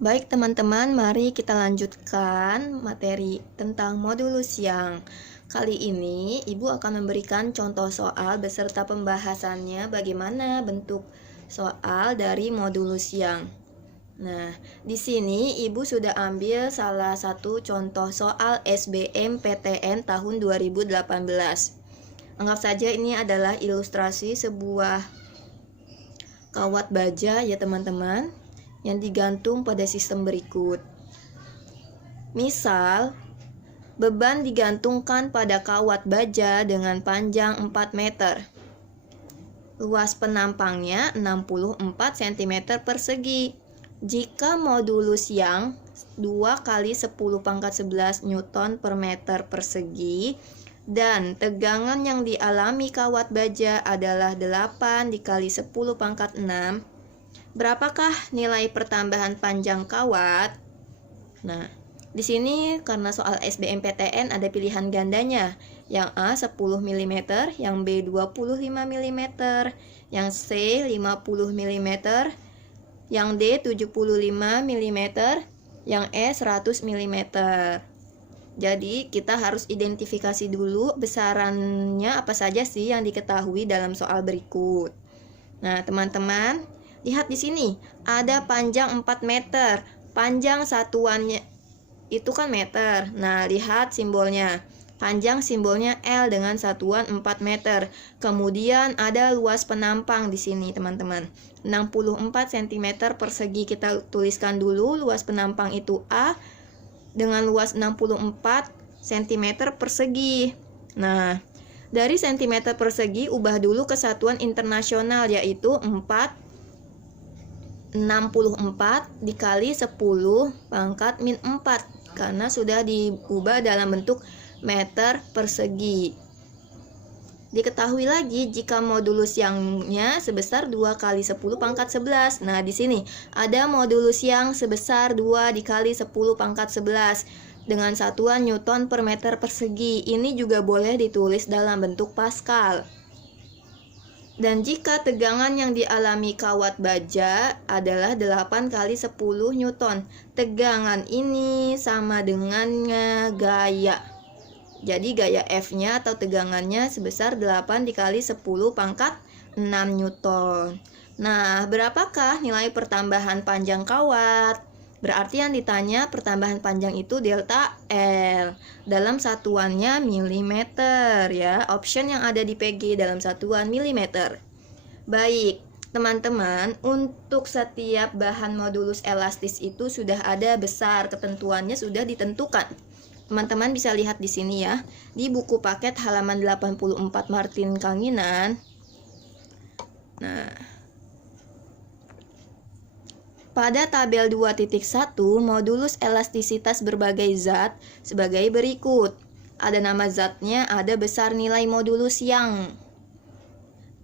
Baik teman-teman, mari kita lanjutkan materi tentang modulus yang. Kali ini Ibu akan memberikan contoh soal beserta pembahasannya bagaimana bentuk soal dari modulus yang. Nah, di sini Ibu sudah ambil salah satu contoh soal SBMPTN tahun 2018. Anggap saja ini adalah ilustrasi sebuah kawat baja ya teman-teman, yang digantung pada sistem berikut. Misal, beban digantungkan pada kawat baja dengan panjang 4 meter. Luas penampangnya 64 cm persegi. Jika modulus yang 2 kali 10 pangkat 11 Newton per meter persegi dan tegangan yang dialami kawat baja adalah 8 dikali 10 pangkat 6, berapakah nilai pertambahan panjang kawat? Nah, di sini karena soal SBMPTN ada pilihan gandanya. Yang A 10 mm, yang B 25 mm, yang C 50 mm, yang D 75 mm, yang E 100 mm. Jadi kita harus identifikasi dulu besarannya apa saja sih yang diketahui dalam soal berikut. Nah, teman-teman, lihat di sini, ada panjang 4 meter. Panjang satuannya itu kan meter. Nah, lihat simbolnya. Panjang simbolnya L dengan satuan 4 meter. Kemudian ada luas penampang di sini, teman-teman. 64 cm persegi. Kita tuliskan dulu luas penampang itu A dengan luas 64 cm persegi. Nah, dari cm persegi ubah dulu ke satuan internasional yaitu 64 dikali 10 pangkat min 4 karena sudah diubah dalam bentuk meter persegi. Diketahui lagi jika modulus yangnya sebesar 2 kali 10 pangkat 11. Nah, di sini ada modulus yang sebesar 2 dikali 10 pangkat 11 dengan satuan Newton per meter persegi. Ini juga boleh ditulis dalam bentuk Pascal. Dan jika tegangan yang dialami kawat baja adalah 8 kali 10 Newton, tegangan ini sama dengannya gaya. Jadi gaya F-nya atau tegangannya sebesar 8 dikali 10 pangkat 6 Newton. Nah, berapakah nilai pertambahan panjang kawat? Berarti yang ditanya pertambahan panjang itu delta L. Dalam satuannya milimeter ya. Option yang ada di PG dalam satuan milimeter. Baik, teman-teman, untuk setiap bahan modulus elastis itu sudah ada besar, ketentuannya sudah ditentukan. Teman-teman bisa lihat di sini ya, di buku paket halaman 84 Martin Kanginan. Nah, pada tabel 2.1 modulus elastisitas berbagai zat sebagai berikut. Ada nama zatnya, ada besar nilai modulus yang.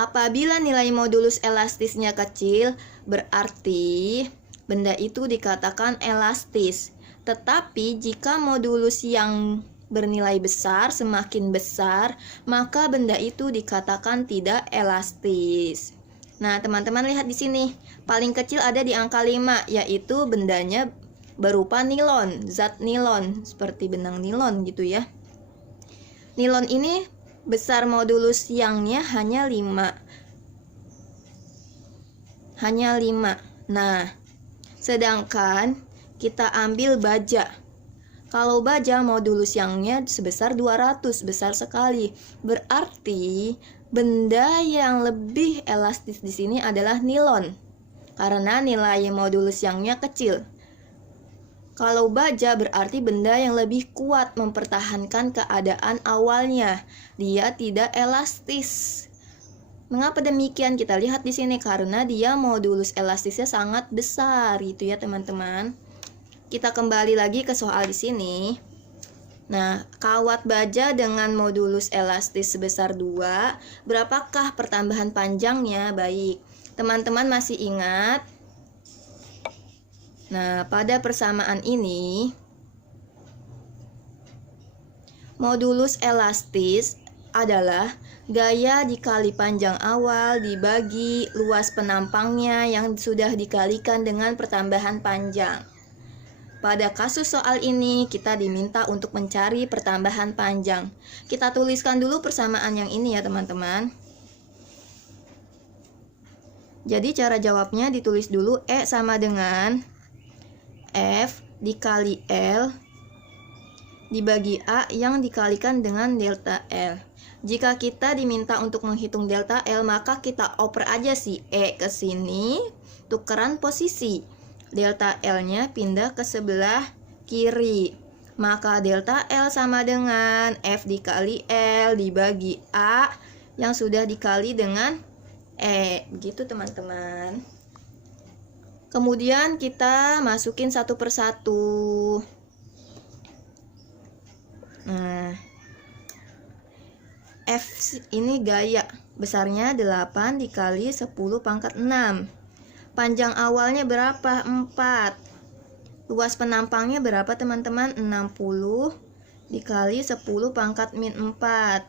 Apabila nilai modulus elastisnya kecil, berarti benda itu dikatakan elastis. Tetapi jika modulus yang bernilai besar semakin besar, maka benda itu dikatakan tidak elastis. Nah, teman-teman lihat di sini. Paling kecil ada di angka 5, yaitu bendanya berupa nilon, zat nilon, seperti benang nilon gitu ya. Nilon ini besar modulus yangnya hanya 5. Hanya 5. Nah, sedangkan kita ambil baja. Kalau baja modulus yangnya sebesar 200, besar sekali. Berarti benda yang lebih elastis di sini adalah nilon. Karena nilai modulus yangnya kecil. Kalau baja berarti benda yang lebih kuat mempertahankan keadaan awalnya. Dia tidak elastis. Mengapa demikian? Kita lihat di sini karena dia modulus elastisnya sangat besar gitu ya, teman-teman. Kita kembali lagi ke soal di sini. Nah, kawat baja dengan modulus elastis sebesar 2, berapakah pertambahan panjangnya? Baik, teman-teman masih ingat? Nah, pada persamaan ini, modulus elastis adalah gaya dikali panjang awal dibagi luas penampangnya yang sudah dikalikan dengan pertambahan panjang. Pada kasus soal ini, kita diminta untuk mencari pertambahan panjang. Kita tuliskan dulu persamaan yang ini ya teman-teman. Jadi cara jawabnya ditulis dulu E sama dengan F dikali L dibagi A yang dikalikan dengan delta L. Jika kita diminta untuk menghitung delta L, maka kita oper aja si E ke sini, tukeran posisi. Delta L-nya pindah ke sebelah kiri. Maka delta L sama dengan F dikali L dibagi A yang sudah dikali dengan E. Begitu teman-teman. Kemudian kita masukin satu persatu. Nah, F ini gaya. Besarnya 8 dikali 10 pangkat 6. Panjang awalnya berapa? 4. Luas penampangnya berapa teman-teman? 60 dikali 10 pangkat min 4.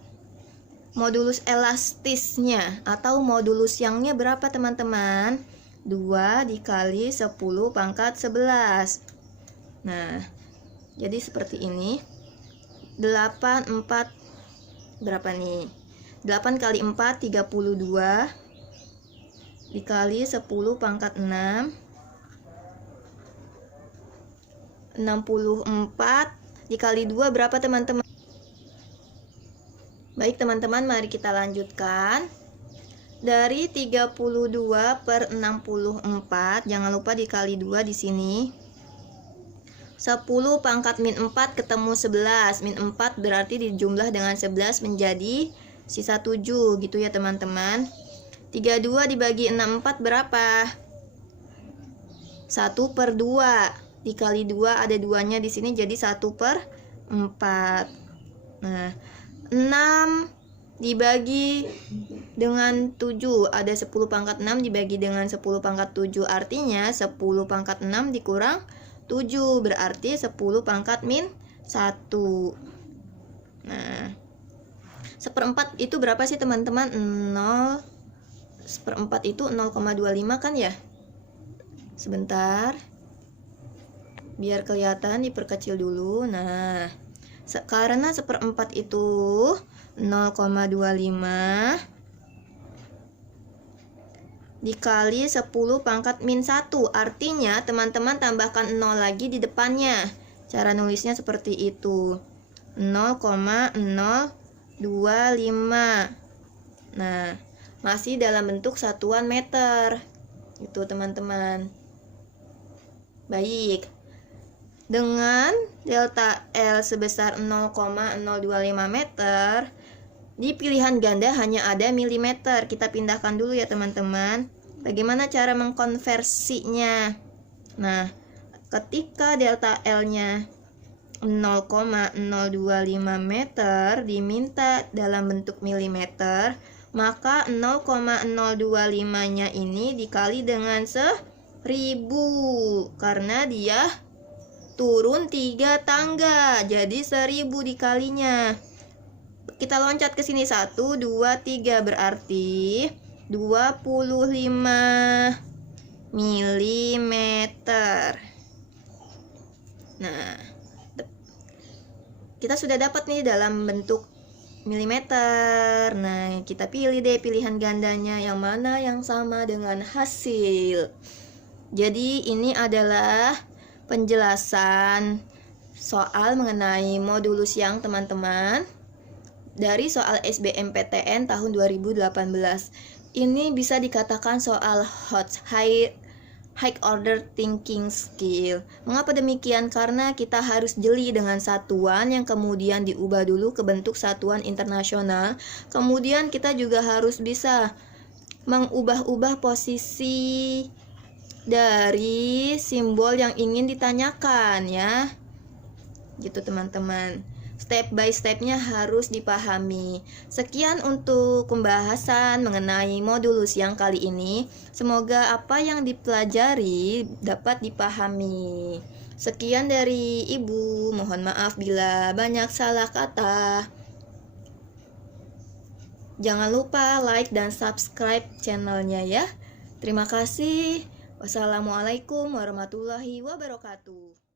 Modulus elastisnya atau modulus yangnya berapa teman-teman? 2 dikali 10 pangkat 11. Nah, jadi seperti ini. 8, 4, berapa nih? 8 kali 4, 32 dikali 10 pangkat 6. 64 dikali 2 berapa teman-teman? Baik teman-teman, mari kita lanjutkan. Dari 32 per 64, jangan lupa dikali 2 di sini. 10 pangkat min 4 ketemu 11. Min 4 berarti dijumlah dengan 11 menjadi sisa 7 gitu ya teman-teman. 32 dibagi 64 berapa? 1 per 2 dikali 2, ada 2-nya di sini jadi 1 per 4. Nah, 6 dibagi dengan 7, ada 10 pangkat 6 dibagi dengan 10 pangkat 7, artinya 10 pangkat 6 dikurang 7 berarti 10 pangkat min 1. Nah, 1/4 itu berapa sih teman-teman? 1/4 itu 0,25 kan ya? Sebentar, biar kelihatan diperkecil dulu. Nah, karena 1/4 itu 0,25 dikali 10 pangkat min 1, artinya teman-teman tambahkan 0 lagi di depannya. Cara nulisnya seperti itu, 0,025. Nah, masih dalam bentuk satuan meter itu teman-teman. Baik, dengan delta L sebesar 0,025 meter, di pilihan ganda hanya ada milimeter. Kita pindahkan dulu ya teman-teman. Bagaimana cara mengkonversinya? Nah, ketika delta L-nya 0,025 meter diminta dalam bentuk milimeter, maka 0,025-nya ini dikali dengan 1000 karena dia turun 3 tangga, jadi 1000 dikalinya. Kita loncat ke sini 1, 2, 3 berarti 25 mm. Nah, kita sudah dapat nih dalam bentuk milimeter. Nah, kita pilih deh pilihan gandanya yang mana yang sama dengan hasil. Jadi ini adalah penjelasan soal mengenai modulus yang teman-teman dari soal SBMPTN tahun 2018. Ini bisa dikatakan soal high order thinking skill. Mengapa demikian? Karena kita harus jeli dengan satuan yang kemudian diubah dulu ke bentuk satuan internasional. Kemudian kita juga harus bisa mengubah-ubah posisi dari simbol yang ingin ditanyakan ya. Gitu teman-teman. Step by stepnya harus dipahami. Sekian untuk pembahasan mengenai modulus yang kali ini. Semoga apa yang dipelajari dapat dipahami. Sekian dari Ibu. Mohon maaf bila banyak salah kata. Jangan lupa like dan subscribe channelnya ya. Terima kasih. Wassalamualaikum warahmatullahi wabarakatuh.